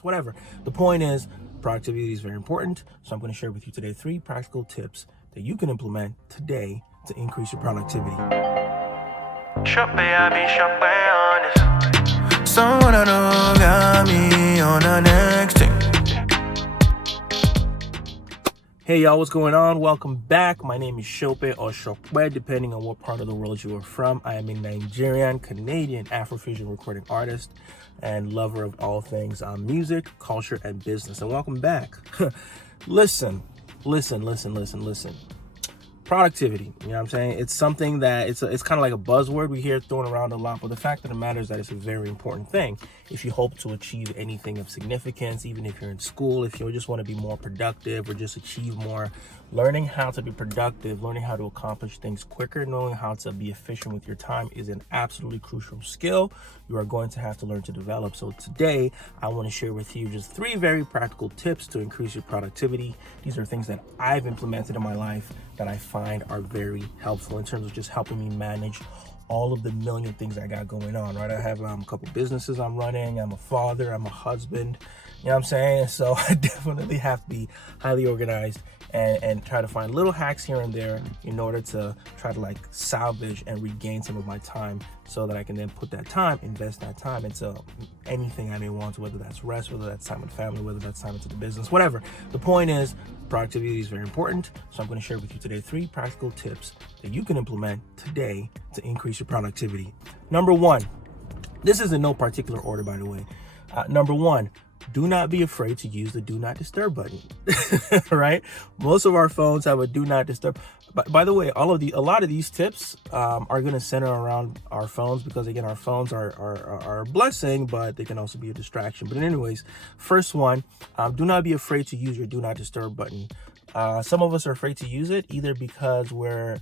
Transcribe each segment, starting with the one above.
business, whatever. The point is, productivity is very important. So I'm going to share with you today 3 practical tips that you can implement today to increase your productivity. Shope, I be Shopé honest. Someone I know got me on the next thing. Hey y'all, what's going on? Welcome back. My name is Shope or Shope, depending on what part of the world you are from. I am a Nigerian, Canadian, Afrofusion recording artist and lover of all things music, culture, and business. And welcome back. Listen. Productivity, you know what I'm saying? It's something that it's kind of like a buzzword we hear thrown around a lot, but the fact of the matter is that it's a very important thing. If you hope to achieve anything of significance, even if you're in school, if you just want to be more productive or just achieve more, learning how to be productive, learning how to accomplish things quicker, knowing how to be efficient with your time is an absolutely crucial skill you are going to have to learn to develop. So today, I want to share with you just 3 very practical tips to increase your productivity. These are things that I've implemented in my life that I find are very helpful in terms of just helping me manage all of the million things I got going on, right? I have a couple businesses I'm running. I'm a father, I'm a husband, you know what I'm saying? So I definitely have to be highly organized and try to find little hacks here and there in order to try to like salvage and regain some of my time so that I can then put that time, invest that time into anything I may want to, whether that's rest, whether that's time with family, whether that's time into the business, whatever. The point is, productivity is very important. So I'm going to share with you today 3 practical tips that you can implement today to increase your productivity. Number 1, this is in no particular order, by the way. Number 1, do not be afraid to use the do not disturb button, right? Most of our phones have a do not disturb. By the way, a lot of these tips are going to center around our phones because, again, our phones are a blessing, but they can also be a distraction. But anyways, first one, do not be afraid to use your do not disturb button. Some of us are afraid to use it either because we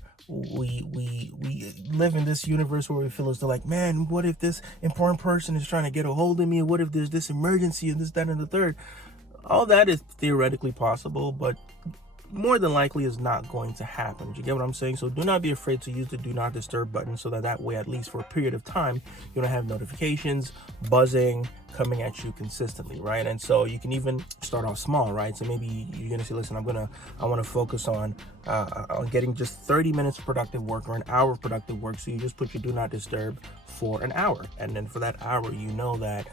live in this universe where we feel as though like, man, what if this important person is trying to get a hold of me? What if there's this emergency and this, that, and the third? All that is theoretically possible, but more than likely is not going to happen. Do you get what I'm saying? So do not be afraid to use the do not disturb button so that way, at least for a period of time, you don't have notifications buzzing coming at you consistently, right? And so you can even start off small, right? So maybe you're gonna say, listen, I want to focus on getting just 30 minutes of productive work or an hour of productive work. So you just put your do not disturb for an hour, and then for that hour, you know that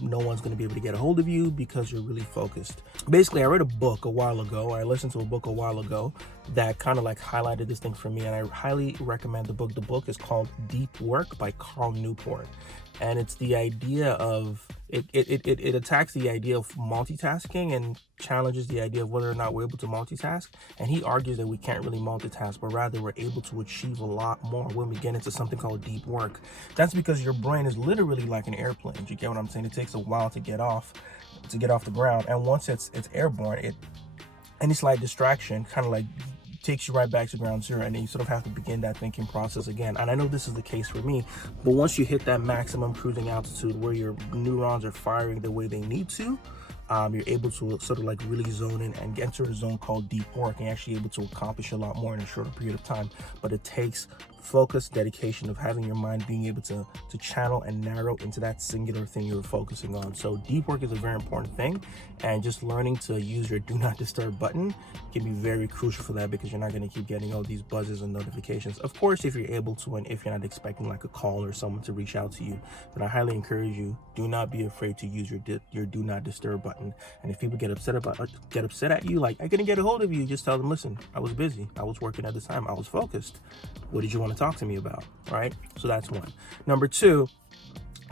no one's going to be able to get a hold of you because you're really focused. Basically, I read a book a while ago. I listened to a book a while ago that kind of like highlighted this thing for me, and I highly recommend the book. The book is called Deep Work by Carl Newport, and it's the idea of it attacks the idea of multitasking and challenges the idea of whether or not we're able to multitask. And he argues that we can't really multitask, but rather we're able to achieve a lot more when we get into something called deep work. That's because your brain is literally like an airplane. Do you get what I'm saying? It takes a while to get off the ground, and once it's airborne, any slight distraction kind of like takes you right back to ground zero, and then you sort of have to begin that thinking process again. And I know this is the case for me, but once you hit that maximum cruising altitude where your neurons are firing the way they need to, you're able to sort of like really zone in and get into a zone called deep work, and actually able to accomplish a lot more in a shorter period of time. But it takes focus, dedication of having your mind being able to channel and narrow into that singular thing you're focusing on. So deep work is a very important thing, and just learning to use your do not disturb button can be very crucial for that, because you're not going to keep getting all these buzzes and notifications. Of course, if you're able to, and if you're not expecting like a call or someone to reach out to you, then I highly encourage you, do not be afraid to use your do not disturb button. And if people get upset at you, like, I couldn't get a hold of you, just tell them, listen, I was busy, I was working at the time, I was focused. What did you want to talk to me about? Right? So that's one. Number 2,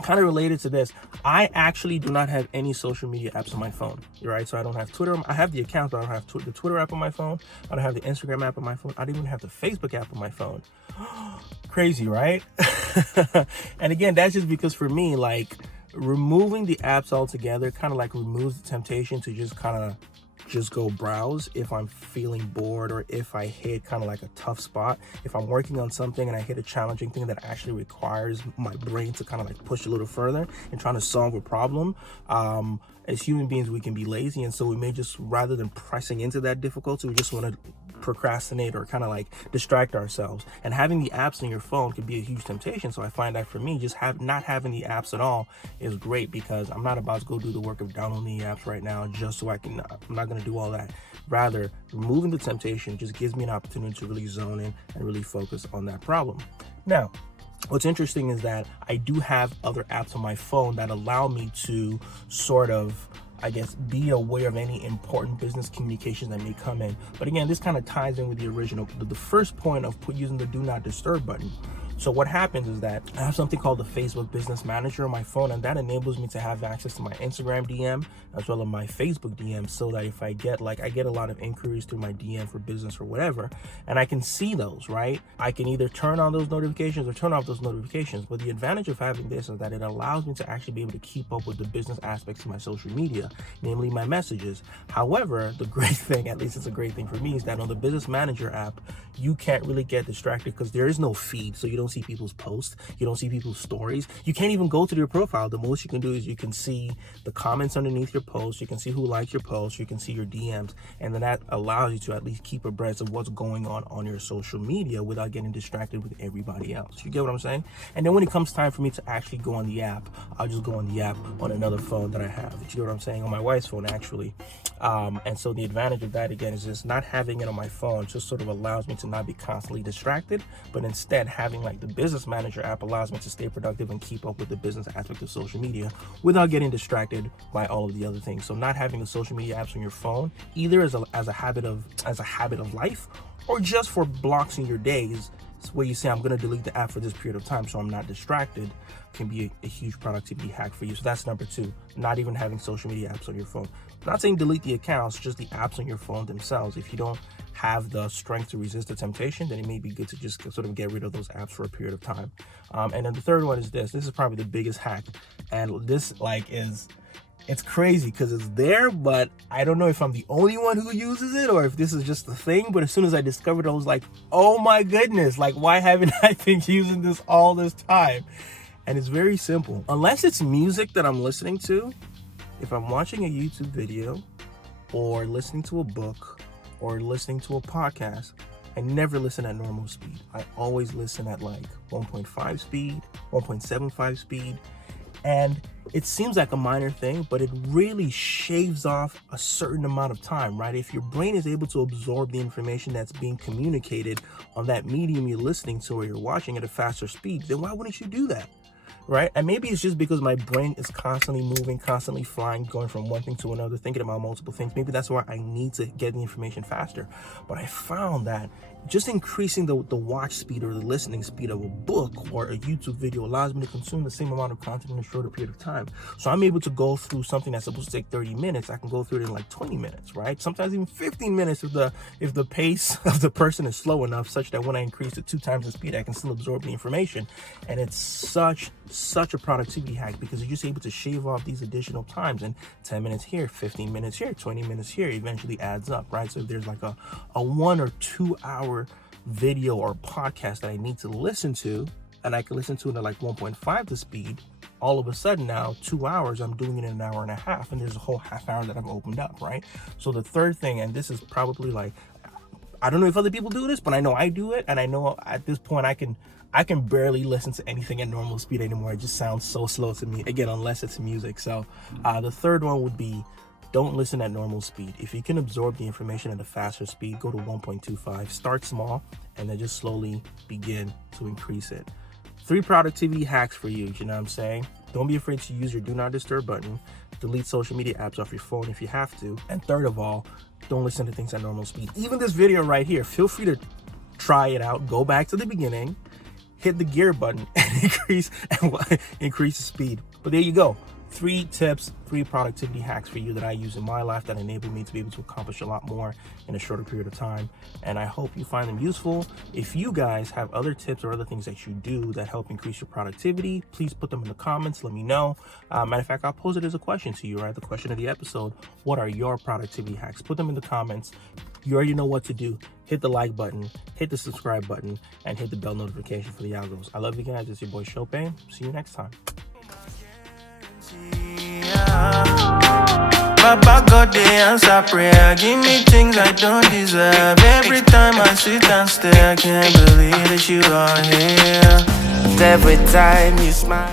kind of related to this, I actually do not have any social media apps on my phone, right? So I don't have Twitter. I have the account, but I don't have the Twitter app on my phone. I don't have the Instagram app on my phone. I don't even have the Facebook app on my phone. Crazy, right? And again, that's just because for me, like, removing the apps altogether kind of like removes the temptation to just go browse if I'm feeling bored, or if I hit kind of like a tough spot. If I'm working on something and I hit a challenging thing that actually requires my brain to kind of like push a little further and trying to solve a problem, as human beings, we can be lazy. And so we may just, rather than pressing into that difficulty, we just want to procrastinate or kind of like distract ourselves. And having the apps on your phone can be a huge temptation. So I find that for me, just not having the apps at all is great, because I'm not about to go do the work of downloading the apps right now just so I'm not going to do all that. Rather, removing the temptation just gives me an opportunity to really zone in and really focus on that problem. Now, what's interesting is that I do have other apps on my phone that allow me to sort of, I guess, be aware of any important business communications that may come in. But again, this kind of ties in with the first point of using the do not disturb button. So what happens is that I have something called the Facebook Business Manager on my phone, and that enables me to have access to my Instagram DM as well as my Facebook DM, so that if I get a lot of inquiries through my DM for business or whatever, and I can see those, right? I can either turn on those notifications or turn off those notifications. But the advantage of having this is that it allows me to actually be able to keep up with the business aspects of my social media, namely my messages. However, the great thing, at least it's a great thing for me, is that on the Business Manager app, you can't really get distracted because there is no feed. So you don't see people's posts, you don't see people's stories, you can't even go to their profile. The most you can do is you can see the comments underneath your post, you can see who likes your post, you can see your DMs, and then that allows you to at least keep abreast of what's going on your social media without getting distracted with everybody else. You get what I'm saying? And then when it comes time for me to actually go on the app, I'll just go on the app on another phone that I have. You get what I'm saying? On my wife's phone, actually. And so the advantage of that, again, is just not having it on my phone just sort of allows me to not be constantly distracted, but instead having like the Business Manager app allows me to stay productive and keep up with the business aspect of social media without getting distracted by all of the other things. So not having the social media apps on your phone, either as a habit of life, or just for blocks in your days where you say, I'm going to delete the app for this period of time so I'm not distracted, can be a huge productivity hack for you. So that's number 2, not even having social media apps on your phone. I'm not saying delete the accounts, just the apps on your phone themselves. If you don't have the strength to resist the temptation, then it may be good to just sort of get rid of those apps for a period of time. And then the third one is this is probably the biggest hack. And this it's crazy because it's there, but I don't know if I'm the only one who uses it or if this is just the thing. But as soon as I discovered it, I was like, oh my goodness, like, why haven't I been using this all this time? And it's very simple. Unless it's music that I'm listening to, if I'm watching a YouTube video or listening to a book or listening to a podcast, I never listen at normal speed. I always listen at like 1.5 speed, 1.75 speed. And it seems like a minor thing, but it really shaves off a certain amount of time, right? If your brain is able to absorb the information that's being communicated on that medium you're listening to or you're watching at a faster speed, then why wouldn't you do that? Right? And maybe it's just because my brain is constantly moving, constantly flying, going from one thing to another, thinking about multiple things. Maybe that's why I need to get the information faster. But I found that just increasing the watch speed or the listening speed of a book or a YouTube video allows me to consume the same amount of content in a shorter period of time. So I'm able to go through something that's supposed to take 30 minutes. I can go through it in like 20 minutes, right? Sometimes even 15 minutes if the pace of the person is slow enough, such that when I increase it 2 times the speed, I can still absorb the information. And it's such a productivity hack because you're just able to shave off these additional times, and 10 minutes here, 15 minutes here, 20 minutes here eventually adds up, right? So if there's like a 1 or 2 hour video or podcast that I need to listen to, and I can listen to it at like 1.5 the speed, all of a sudden now 2 hours, I'm doing it in an hour and a half, and there's a whole half hour that I've opened up, right? So the third thing, and this is probably like, I don't know if other people do this, but I know I do it, and I know at this point I can barely listen to anything at normal speed anymore. It just sounds so slow to me, again, unless it's music. So the third one would be, don't listen at normal speed. If you can absorb the information at a faster speed, go to 1.25. Start small and then just slowly begin to increase it. 3 productivity hacks for you, you know what I'm saying? Don't be afraid to use your do not disturb button. Delete social media apps off your phone if you have to. And third of all, don't listen to things at normal speed. Even this video right here, feel free to try it out. Go back to the beginning, hit the gear button and increase the speed. But there you go. 3 tips, 3 productivity hacks for you that I use in my life that enable me to be able to accomplish a lot more in a shorter period of time. And I hope you find them useful. If you guys have other tips or other things that you do that help increase your productivity, please put them in the comments. Let me know. Matter of fact, I'll pose it as a question to you, right? The question of the episode: what are your productivity hacks? Put them in the comments. You already know what to do. Hit the like button, hit the subscribe button, and hit the bell notification for the algos. I love you guys. It's your boy Shope. See you next time. Yeah. Papa God, they answer prayer. Give me things I don't deserve. Every time I sit and stare, I can't believe that you are here. But every time you smile.